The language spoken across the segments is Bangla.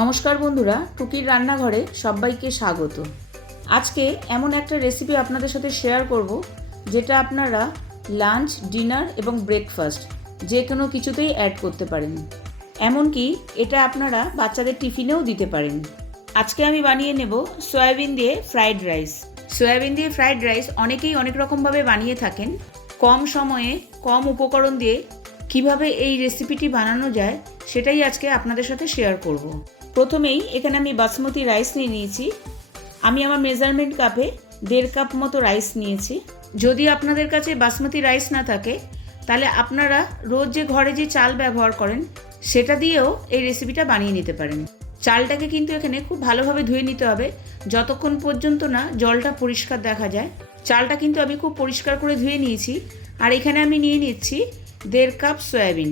নমস্কার বন্ধুরা, টুকির রান্নাঘরে সবাইকে স্বাগত। আজকে এমন একটা রেসিপি আপনাদের সাথে শেয়ার করব, যেটা আপনারা লাঞ্চ ডিনার এবং ব্রেকফাস্ট যে কোনো কিছুতেই অ্যাড করতে পারেন। এমনকি এটা আপনারা বাচ্চাদের টিফিনেও দিতে পারেন। আজকে আমি বানিয়ে নেব সয়াবিন দিয়ে ফ্রাইড রাইস সয়াবিন দিয়ে ফ্রাইড রাইস অনেকেই অনেক রকমভাবে বানিয়ে থাকেন। কম সময়ে, কম উপকরণ দিয়ে কীভাবে এই রেসিপিটি বানানো যায়, সেটাই আজকে আপনাদের সাথে শেয়ার করব। প্রথমেই এখানে আমি বাসমতি রাইস নিয়ে নিয়েছি। আমি আমার মেজারমেন্ট কাপে দেড় কাপ মতো রাইস নিয়েছি। যদি আপনাদের কাছে বাসমতি রাইস না থাকে, তাহলে আপনারা রোজ যে ঘরে যে চাল ব্যবহার করেন, সেটা দিয়েও এই রেসিপিটা বানিয়ে নিতে পারেন। চালটাকে কিন্তু এখানে খুব ভালোভাবে ধুয়ে নিতে হবে। যতক্ষণ পর্যন্ত না জলটা পরিষ্কার দেখা যায়, চালটা কিন্তু আমি খুব পরিষ্কার করে ধুয়ে নিয়েছি। আর এখানে আমি নিয়ে নিচ্ছি দেড় কাপ সয়াবিন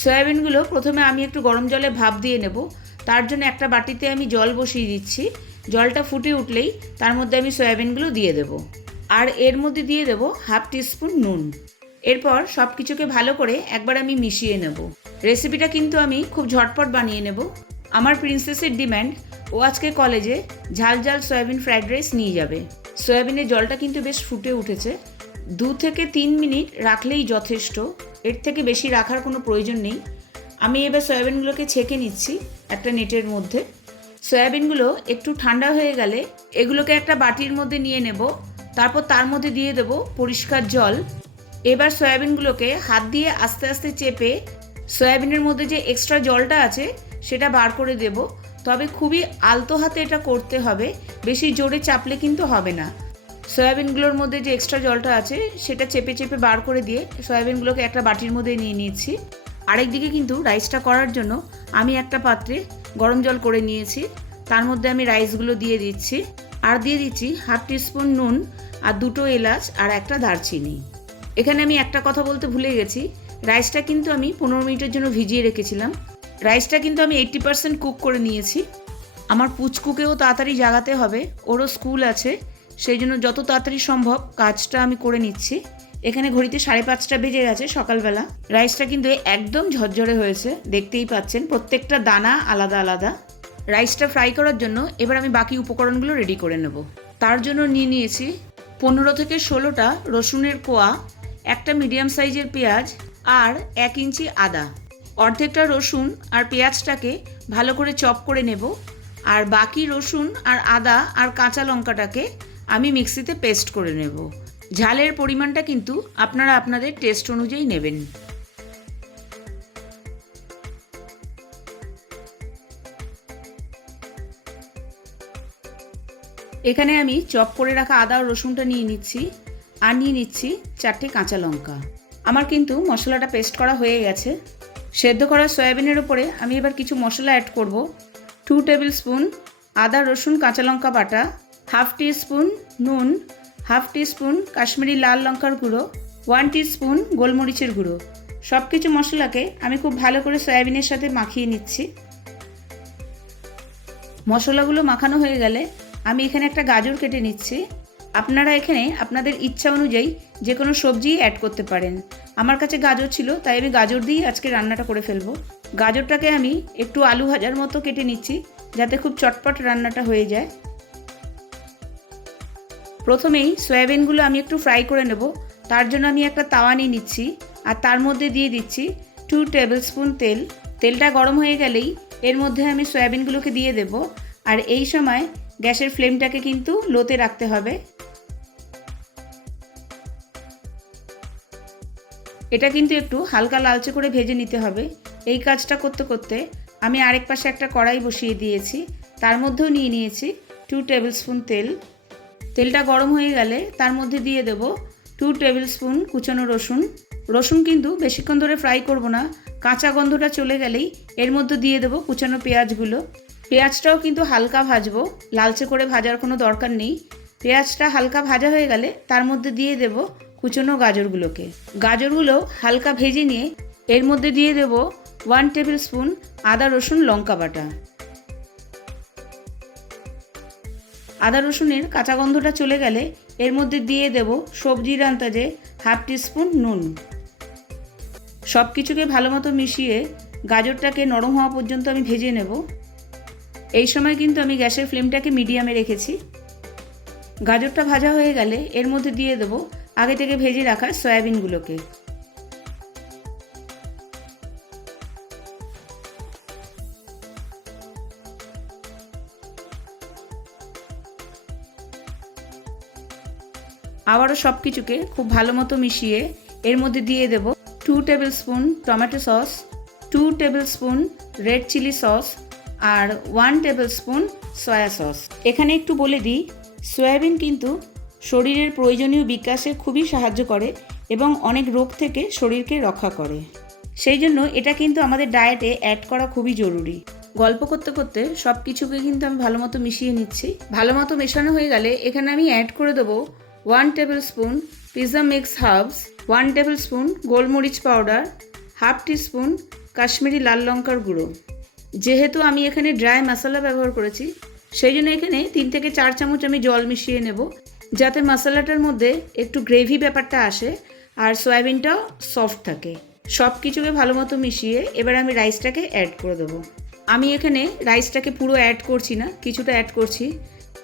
সয়াবিনগুলো প্রথমে আমি একটু গরম জলে ভাপ দিয়ে নেব। তার জন্য একটা বাটিতে আমি জল বসিয়ে দিচ্ছি। জলটা ফুটে উঠলেই তার মধ্যে আমি সয়াবিনগুলো দিয়ে দেব। আর এর মধ্যে দিয়ে দেব হাফ টিস্পুন নুন। এরপর সব কিছুকে ভালো করে একবার আমি মিশিয়ে নেব। রেসিপিটা কিন্তু আমি খুব ঝটপট বানিয়ে নেব। আমার প্রিন্সেসের ডিম্যান্ড, ও আজকে কলেজে ঝাল ঝাল সয়াবিন ফ্রাইড রাইস নিয়ে যাবে। সয়াবিনের জলটা কিন্তু বেশ ফুটে উঠেছে। দু থেকে তিন মিনিট রাখলেই যথেষ্ট। এর থেকে বেশি রাখার কোনো প্রয়োজন নেই। আমি এবার সয়াবিনগুলোকে ছেঁকে নিচ্ছি একটা নেটের মধ্যে। সয়াবিনগুলো একটু ঠান্ডা হয়ে গেলে এগুলোকে একটা বাটির মধ্যে নিয়ে নেব, তারপর তার মধ্যে দিয়ে দেব পরিষ্কার জল। এবার সয়াবিনগুলোকে হাত দিয়ে আস্তে আস্তে চেপে সয়াবিনের মধ্যে যে এক্সট্রা জলটা আছে সেটা বার করে দেব। তবে খুবই আলতো হাতে এটা করতে হবে, বেশি জোরে চাপলে কিন্তু হবে না। সয়াবিনগুলোর মধ্যে যে এক্সট্রা জলটা আছে সেটা চেপে চেপে বার করে দিয়ে সয়াবিনগুলোকে একটা বাটির মধ্যে নিয়ে নিয়েছি আরেকদিকে কিন্তু রাইসটা করার জন্য আমি একটা পাত্রে গরম জল করে নিয়েছি। তার মধ্যে আমি রাইসগুলো দিয়ে দিচ্ছি। আর দিয়ে দিচ্ছি হাফ টিস্পুন নুন আর দুটো এলাচ আর একটা দারচিনি। এখানে আমি একটা কথা বলতে ভুলে গেছি। রাইসটা কিন্তু আমি পনেরো মিনিটের জন্য ভিজিয়ে রেখেছিলাম। রাইসটা কিন্তু আমি এইট্টি পার্সেন্ট কুক করে নিয়েছি। আমার পুচকুকেও তাড়াতাড়ি জাগাতে হবে। ওরও স্কুল আছে। সেই জন্য যত তাড়াতাড়ি সম্ভব কাজটা আমি করে নিচ্ছি। এখানে ঘড়িতে সাড়ে পাঁচটা বেজে গেছে সকালবেলা। রাইসটা কিন্তু একদম ঝরঝরে হয়েছে, দেখতেই পাচ্ছেন। প্রত্যেকটা দানা আলাদা আলাদা। রাইসটা ফ্রাই করার জন্য এবার আমি বাকি উপকরণগুলো রেডি করে নেব। তার জন্য নিয়ে নিয়েছি পনেরো থেকে ষোলোটা রসুনের কোয়া, একটা মিডিয়াম সাইজের পেঁয়াজ আর এক ইঞ্চি আদা। অর্ধেকটা রসুন আর পেঁয়াজটাকে ভালো করে চপ করে নেব। আর বাকি রসুন আর আদা আর কাঁচা লঙ্কাটাকে আমি মিক্সিতে পেস্ট করে নেব। ঝালের পরিমাণটা কিন্তু আপনারা আপনাদের টেস্ট অনুযায়ী নেবেন। এখানে আমি চপ করে রাখা আদা রসুনটা নিয়ে নিচ্ছি, আর নিয়ে নিচ্ছি চারটে কাঁচা লঙ্কা। আমার কিন্তু মশলাটা পেস্ট করা হয়ে গেছে। সেদ্ধ করা সয়াবিনের উপরে আমি এবার কিছু মশলা অ্যাড করব। টু টেবিল স্পুন আদা রসুন কাঁচা লঙ্কা বাটা হাফ টি স্পুন নুন হাফ টি স্পুন কাশ্মীরি লাল লঙ্কার গুঁড়ো, ওয়ান টি স্পুন গোলমরিচের গুঁড়ো। সব কিছু মশলাকে আমি খুব ভালো করে সয়াবিনের সাথে মাখিয়ে নিচ্ছি। মশলাগুলো মাখানো হয়ে গেলে আমি এখানে একটা গাজর কেটে নিচ্ছি। আপনারা এখানে আপনাদের ইচ্ছা অনুযায়ী যে কোনো সবজি অ্যাড করতে পারেন। আমার কাছে গাজর ছিল, তাই আমি গাজর দিয়েই আজকে রান্নাটা করে ফেলব। গাজরটাকে আমি একটু আলু ভাজার মতো কেটে নিচ্ছি, যাতে খুব চটপট রান্নাটা হয়ে যায়। প্রথমেই সয়াবিনগুলো আমি একটু ফ্রাই করে নেব। তার জন্য আমি একটা তাওয়া নিয়ে নিচ্ছি আর তার মধ্যে দিয়ে দিচ্ছি টু টেবিল স্পুন তেল। তেলটা গরম হয়ে গেলেই এর মধ্যে আমি সয়াবিনগুলোকে দিয়ে দেব। আর এই সময় গ্যাসের ফ্লেমটাকে কিন্তু লোতে রাখতে হবে। এটা কিন্তু একটু হালকা লালচে করে ভেজে নিতে হবে। এই কাজটা করতে করতে আমি আরেক পাশে একটা কড়াই বসিয়ে দিয়েছি। তার মধ্যেও নিয়ে নিয়েছি টু টেবিল স্পুন তেল। তেলটা গরম হয়ে গেলে তার মধ্যে দিয়ে দেব টু টেবিল স্পুন কুচানো রসুন। রসুন কিন্তু বেশিক্ষণ ধরে ফ্রাই করব না। কাঁচা গন্ধটা চলে গেলেই এর মধ্যে দিয়ে দেবো কুচানো পেঁয়াজগুলো। পেঁয়াজটাও কিন্তু হালকা ভাজবো, লালচে করে ভাজার কোনো দরকার নেই। পেঁয়াজটা হালকা ভাজা হয়ে গেলে তার মধ্যে দিয়ে দেব কুচনো গাজরগুলোকে। গাজরগুলো হালকা ভেজে নিয়ে এর মধ্যে দিয়ে দেব ওয়ান টেবিল স্পুন আদা রসুন লঙ্কা বাটা। আদা রসুনের কাঁচা গন্ধটা চলে গেলে এর মধ্যে দিয়ে দেব সবজির আন্তাজে হাফ টিস্পুন নুন। সব কিছুকে ভালো মতো মিশিয়ে গাজরটাকে নরম হওয়া পর্যন্ত আমি ভেজে নেব। এই সময় কিন্তু আমি গ্যাসের ফ্লেমটাকে মিডিয়ামে রেখেছি। গাজরটা ভাজা হয়ে গেলে এর মধ্যে দিয়ে দেবো আগে থেকে ভেজে রাখা সয়াবিনগুলোকে। আবারও সব কিছুকে খুব ভালো মতো মিশিয়ে এর মধ্যে দিয়ে দেব two tablespoon tomato sauce two tablespoon red chilli sauce আর one tablespoon soya sauce এখানে একটু বলে দিই, সয়াবিন কিন্তু শরীরের প্রয়োজনীয় বিকাশে খুবই সাহায্য করে এবং অনেক রোগ থেকে শরীরকে রক্ষা করে। সেই জন্য এটা কিন্তু আমাদের ডায়েটে অ্যাড করা খুবই জরুরি। গল্প করতে করতে সব কিছুকে কিন্তু আমি ভালো মতো মিশিয়ে নিচ্ছি। ভালো মতো মেশানো হয়ে গেলে এখানে আমি অ্যাড করে দেবো one tablespoon pizza mix herbs one tablespoon গোলমরিচ পাউডার হাফ টিস্পুন কাশ্মীরি লাল লঙ্কার গুঁড়ো যেহেতু আমি এখানে ড্রাই মশলা ব্যবহার করেছি, সেই জন্য এখানে তিন থেকে চার চামচ আমি জল মিশিয়ে নেব, যাতে মশলাটার মধ্যে একটু গ্রেভি ব্যাপারটা আসে আর সয়াবিনটাও সফট থাকে। সব কিছুকে ভালো মতো মিশিয়ে এবার আমি রাইসটাকে অ্যাড করে দেবো। আমি এখানে রাইসটাকে পুরো অ্যাড করছি না, কিছুটা অ্যাড করছি।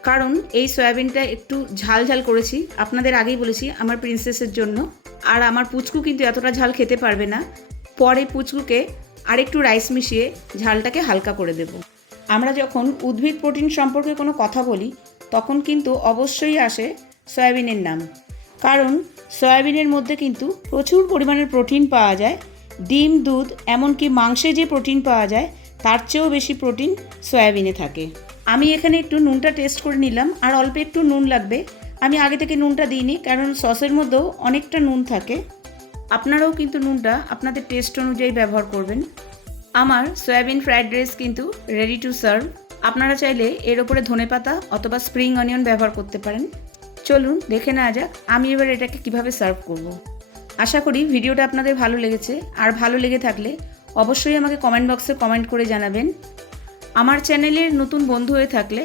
কারণ এই সয়াবিনটা একটু ঝাল ঝাল করেছি। আপনাদের আগেই বলেছি আমার প্রিন্সেসের জন্য। আর আমার পুচকু কিন্তু এতটা ঝাল খেতে পারবে না। পরে পুচকুকে আরেকটু রাইস মিশিয়ে ঝালটাকে হালকা করে দেব। আমরা যখন উদ্ভিদ প্রোটিন সম্পর্কে কোনো কথা বলি, তখন কিন্তু অবশ্যই আসে সয়াবিনের নাম। কারণ সয়াবিনের মধ্যে কিন্তু প্রচুর পরিমাণের প্রোটিন পাওয়া যায়। ডিম, দুধ, এমনকি মাংসে যে প্রোটিন পাওয়া যায়, তার চেয়েও বেশি প্রোটিন সয়াবিনে থাকে। আমি এখানে একটু নুনটা টেস্ট করে নিলাম, আর অল্প একটু নুন লাগবে। আমি আগে থেকে নুনটা দিইনি, কারণ সসের মধ্যেও অনেকটা নুন থাকে। আপনারাও কিন্তু নুনটা আপনাদের টেস্ট অনুযায়ী ব্যবহার করবেন। আমার সয়াবিন ফ্রাইড রাইস কিন্তু রেডি টু সার্ভ আপনারা চাইলে এর ওপরে ধনেপাতা অথবা স্প্রিং অনিয়ন ব্যবহার করতে পারেন। চলুন দেখে নেওয়া যাক, আমি এবার এটাকে কীভাবে সার্ভ করব। আশা করি ভিডিওটা আপনাদের ভালো লেগেছে, আর ভালো লেগে থাকলে অবশ্যই আমাকে কমেন্ট বক্সে কমেন্ট করে জানাবেন। আমার চ্যানেলের নতুন বন্ধু হয়ে থাকলে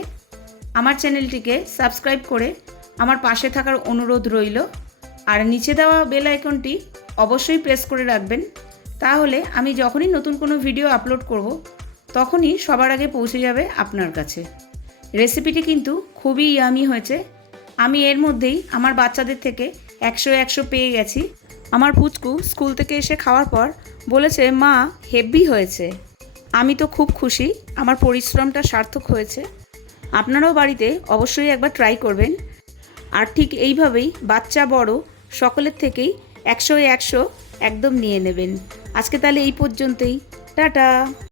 আমার চ্যানেলটিকে সাবস্ক্রাইব করে আমার পাশে থাকার অনুরোধ রইল। আর নিচে দেওয়া বেল আইকনটি অবশ্যই প্রেস করে রাখবেন। তাহলে আমি যখনই নতুন কোনো ভিডিও আপলোড করব, তখনই সবার আগে পৌঁছে যাবে আপনার কাছে। রেসিপিটি কিন্তু খুবই ইয়ামি হয়েছে। আমি এর মধ্যেই আমার বাচ্চাদের থেকে একশো একশো পেয়ে গেছি। আমার পুচকু স্কুল থেকে এসে খাওয়ার পর বলেছে, মা হেভি হয়েছে। আমি তো খুব খুশি, আমার পরিশ্রমটা সার্থক হয়েছে। আপনারাও বাড়িতে অবশ্যই একবার ট্রাই করবেন। আর ঠিক এইভাবেই বাচ্চা, বড়, সকলের থেকেই একশো একশো একদম নিয়ে নেবেন। আজকে তাহলে এই পর্যন্তই। টাটা!